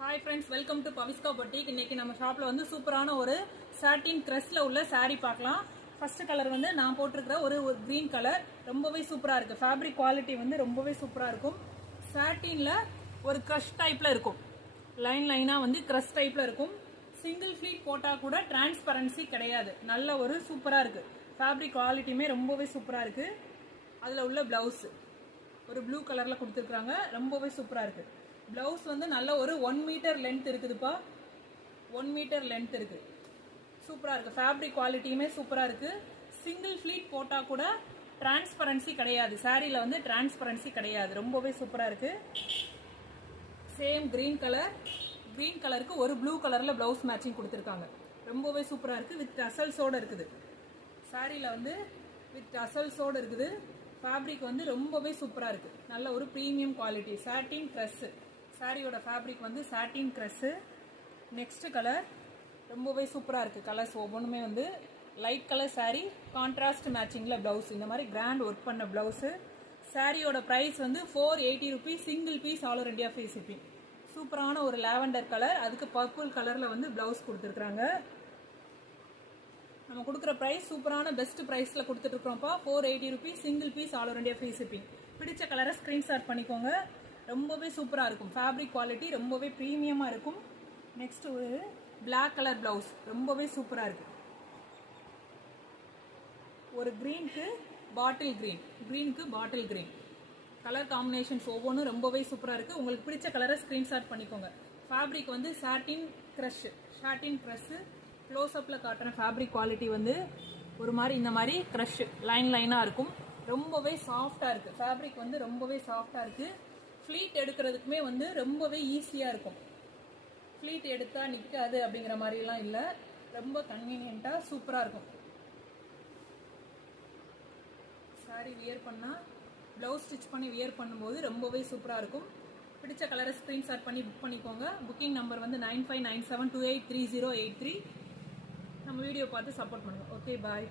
Hi friends, welcome to Paviska boutique. இன்னைக்கு நம்ம ஷாப்ல வந்து சூப்பரான ஒரு சாட்டின் கிரஸ்ல உள்ள saree பார்க்கலாம். ஃபர்ஸ்ட் கலர் வந்து நான் போட்டிருக்கிற ஒரு கிரீன் கலர், ரொம்பவே சூப்பரா இருக்கு. ஃபேப்ரிக் குவாலிட்டி வந்து ரொம்பவே சூப்பரா இருக்கும். சாட்டின்ல ஒரு கிரஷ் டைப்ல இருக்கும், லைனா வந்து கிரஷ் டைப்ல இருக்கும். சிங்கிள் ஃபிளீட் போட்டா கூட டிரான்ஸ்பரன்சி கிடையாது. நல்ல ஒரு சூப்பரா இருக்கு. ஃபேப்ரிக் குவாலிட்டியுமே ரொம்பவே சூப்பரா இருக்கு. அதுல உள்ள பிளவுஸ் ஒரு ப்ளூ கலர்ல கொடுத்துருக்காங்க, ரொம்பவே சூப்பரா இருக்கு. பிளவுஸ் வந்து நல்ல ஒரு 1 மீட்டர் லென்த் இருக்குதுப்பா, 1 மீட்டர் லென்த் இருக்கு. சூப்பரா இருக்கு. ஃபேப்ரிக் குவாலிட்டியுமே சூப்பரா இருக்கு. சிங்கிள் ஃபிளீட் போட்டா கூட டிரான்ஸ்பரன்சி கிடையாது. சாரியில வந்து டிரான்ஸ்பரன்சி கிடையாது. ரொம்பவே சூப்பரா இருக்கு. சேம் கிரீன் கலர், கிரீன் கலருக்கு ஒரு ப்ளூ கலர்ல பிளவுஸ் மேட்சிங் கொடுத்துருக்காங்க. ரொம்பவே சூப்பரா இருக்கு. வித் டசல்ஸோட இருக்குது. சாரியில வந்து வித் டசல்ஸோட இருக்குது. ஃபேப்ரிக் வந்து ரொம்பவே சூப்பரா இருக்கு. நல்ல ஒரு பிரீமியம் குவாலிட்டி சாட்டின் கிரஸ். சாரியோட ஃபேப்ரிக் வந்து சாட்டின் கிரஸ். நெக்ஸ்ட் கலர் ரொம்பவே சூப்பரா இருக்கு. கலர்ஸ் ஒவ்வொன்றுமே வந்து லைட் கலர் சாரி, கான்ட்ராஸ்ட் மேட்சிங்ல பிளவுஸ். இந்த மாதிரி கிராண்ட் ஒர்க் பண்ண பிளவுஸ். சாரியோட பிரைஸ் வந்து 480 rupees. Single piece all over India free shipping. சூப்பரான ஒரு லாவெண்டர் கலர், அதுக்கு பர்பிள் கலர்ல வந்து பிளவுஸ் கொடுத்துருக்காங்க. நம்ம கொடுக்குற பிரைஸ் சூப்பரான பெஸ்ட் பிரைஸ்ல கொடுத்துட்டு இருக்கோம்ப்பா. 480 rupees. Single piece all over India free shipping. பிடிச்ச கலரை ஸ்கிரீன்ஷாட் பண்ணிக்கோங்க. ரொம்பவே சூப்பரா இருக்கும். ஃபேப்ரிக் குவாலிட்டி ரொம்பவே பிரீமியமா இருக்கும். நெக்ஸ்ட் ஒரு பிளாக் கலர் பிளவுஸ், ரொம்பவே சூப்பரா இருக்கு. ஒரு கிரீனுக்கு பாட்டில் கிரீன், கிரீனுக்கு பாட்டில் கிரீன் கலர் காம்பினேஷன்ஸ் ஒவ்வொன்றும் ரொம்பவே சூப்பரா இருக்கு. உங்களுக்கு பிடிச்ச கலரை ஸ்கிரீன்ஷாட் பண்ணிக்கோங்க. ஃபேப்ரிக் வந்து சாட்டின் கிரஷ், சாட்டின் கிரஷ். க்ளோஸ் அப்ல காட்டுற ஃபேப்ரிக் குவாலிட்டி வந்து ஒரு மாதிரி இந்த மாதிரி கிரஷ் லைனா இருக்கும். ரொம்பவே சாஃப்டா இருக்கு. ஃபேப்ரிக் வந்து ரொம்பவே சாஃப்டா இருக்கு. ஃபிளீட் எடுக்கிறதுக்குமே வந்து ரொம்பவே ஈஸியா இருக்கும். ஃபிளீட் எடுத்தா நிற்காது அப்படிங்கிற மாதிரிலாம் இல்லை. ரொம்ப கன்வீனியன்ட்டா சூப்பரா இருக்கும். சாரி வியர் பண்ணா, பிளவுஸ் ஸ்டிச் பண்ணி வியர் பண்ணும்போது ரொம்பவே சூப்பரா இருக்கும். பிடிச்ச கலரை ஸ்கிரீன்ஷாட் பண்ணி புக் பண்ணிக்கோங்க. புக்கிங் நம்பர் வந்து 9597283083. நம்ம வீடியோ பார்த்து சப்போர்ட் பண்ணுங்க. ஓகே, பாய்.